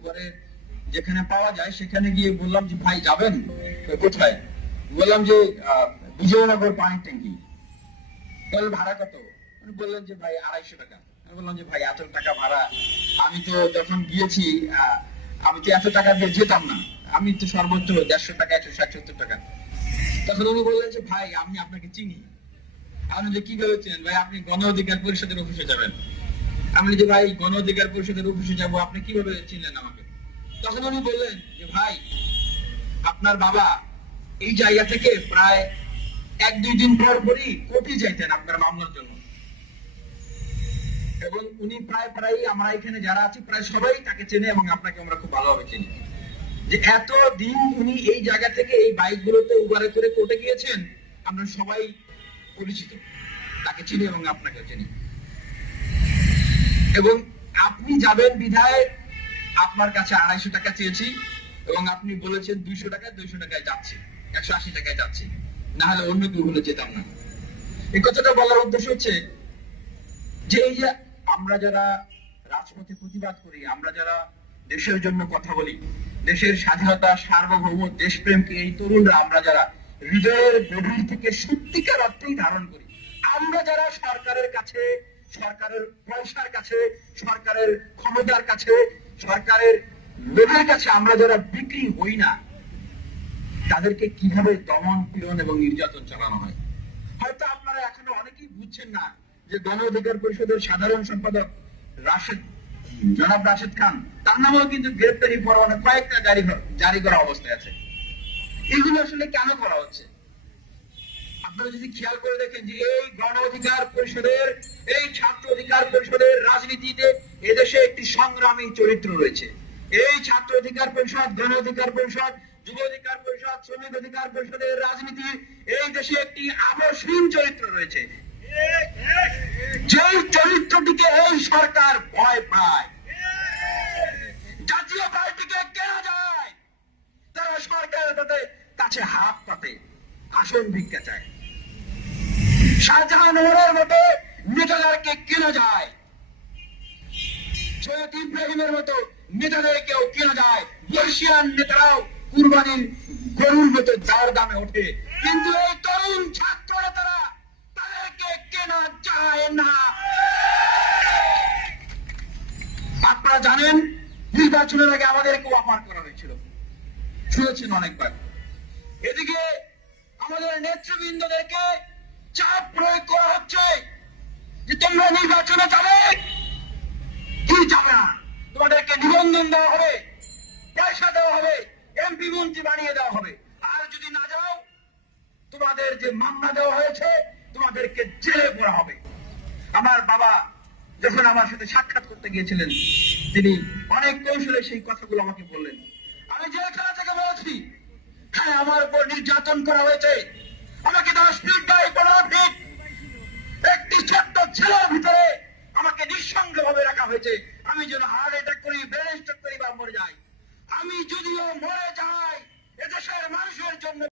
উবারে যেখানে পাওয়া যায় সেখানে গিয়ে বললাম যে ভাই যাবেন কোথায়, বললাম যে বিজয়নগর পানির ট্যাঙ্কি। বললেন ভাড়া কত? বললেন যে ভাই 250 টাকা। আমি বললাম যে ভাই এত টাকা ভাড়া, আমি তো যখন গিয়েছি আমি তো এত টাকা দিয়ে যেতাম না, আমি তো সর্বোচ্চ 150 টাকা 160-170 টাকা। তখন উনি বললেন যে ভাই আমি আপনাকে চিনি। আপনি যে কিভাবে চেনেন? ভাই আপনি গণ অধিকার পরিষদের অফিসে যাবেন। আমি যে ভাই গণ অধিকার পরিষদের অফিসে যাবো, আপনি কিভাবে চিনলেন আমাকে? তখন উনি বললেন যে ভাই আপনার বাবা এই জায়গা থেকে প্রায় 1-2 দিন পর পরই কোর্টে যাইতেন আপনার মামলার জন্য, এবং উনি প্রায় আমরা এখানে যারা আছি প্রায় সবাই তাকে চেনে এবং আপনাকে আমরা খুব ভালোভাবে চিনি। যে এত দিন উনি এই জায়গা থেকে এই বাইকগুলোতে উবারে করে কোর্টে গিয়েছেন, আমরা সবাই পরিচিত, তাকে চিনি এবং আপনাকে চিনি। এবং আপনি যাবেন বিধায় আপনার কাছে 250 টাকা চেয়েছি এবং আপনি বলেছেন 200 টাকায় যাচ্ছি, 180 টাকায় যাচ্ছি, না হলে অন্য কেউ হলে যেতাম না। এই কথাটা বলার উদ্দেশ্য হচ্ছে যে এই যে আমরা যারা রাজপথে প্রতিবাদ করি, আমরা যারা দেশের জন্য কথা বলি, দেশের স্বাধীনতা সার্বভৌম দেশপ্রেমকে এই তরুণরা আমরা যারা হৃদয়ের গভীর থেকে সত্যিকার অর্থেই ধারণ করি, আমরা যারা সরকারের কাছে, সরকারের পয়সার কাছে, সরকারের ক্ষমতার কাছে, সরকারের লোভের কাছে আমরা যারা বিক্রি হই না, তাদেরকে কিভাবে দমন পীড়ন এবং নির্যাতন চালানো হয়। হয়তো আপনারা এখনো অনেকেই বুঝছেন না যে গণ অধিকার পরিষদের সাধারণ সম্পাদক জনাব রাশেদ খান, তার নামেও কিন্তু গ্রেপ্তারি পরোয়ানা কয়েকটা জারি করা অবস্থায় আছে। এগুলো আসলে কেন করা হচ্ছে? আপনারা যদি খেয়াল করে দেখেন যে এই গণ অধিকার পরিষদের, এই ছাত্র অধিকার পরিষদের রাজনীতিতে এদেশে একটি সংগ্রামী চরিত্র রয়েছে। এই ছাত্র অধিকার পরিষদ, গণ অধিকার পরিষদ, যুব অধিকার পরিষদ, শ্রমিক অধিকার পরিষদের রাজনীতির এই দেশে একটি আবশ্যীন চরিত্র রয়েছে, যেই চরিত্রটিকে এই সরকার ভয় পায়। জাতীয় পার্টিকে কেনা যায়, তারা সরকারের কাছে হাত পাতে, আসন ভিক্ষা চায়। শাহজাহান ওমরের মতো নেতাদেরকে কেনা যায়, সৈয়দ ইব্রাহিমের মতো নেতাদেরকেও কেনা যায়, বর্ষিয়ান নেতারাও কুরবানির গরুর মতো দর দামে ওঠে, কিন্তু এই তরুণ ছাত্র নেতারা তাদেরকে কেনা যায় না। আপনারা জানেন নির্বাচনের আগে আমাদেরকে অফার করা হয়েছিল, শুনেছেন অনেকবার। এদিকে আমাদের নেতৃবৃন্দদেরকে চাপ প্রয়োগ করা হচ্ছে যে তোমরা নির্বাচনে যাবে কি যাবে না, তোমাদেরকে নিবন্ধন দেওয়া হবে, পয়সা দেওয়া হবে, এমপি মন্ত্রী বানিয়ে দেওয়া হবে, আর যদি না যাও তোমাদের যে মামলা দেওয়া হয়েছে তোমাদেরকে জেলে পড়া হবে। আমার বাবা যখন আমার সাথে সাক্ষাৎ করতে গিয়েছিলেন, তিনি অনেক কৌশলে সেই কথাগুলো আমাকে বললেন। আমি জেলখানা থেকে বলেছি, হ্যাঁ আমার উপর নির্যাতন করা হয়েছে, আমাকে 10 ফিট বাই 15 ফিট একটি ছোট্ট ছেলের ভিতরে আমাকে নিঃসঙ্গ ভাবে রাখা হয়েছে। আমি যেন হার্ট অ্যাটাক করি, ব্রেন স্ট্রোক করি বা মরে যাই। আমি যদিও মরে যাই এদেশের মানুষের জন্য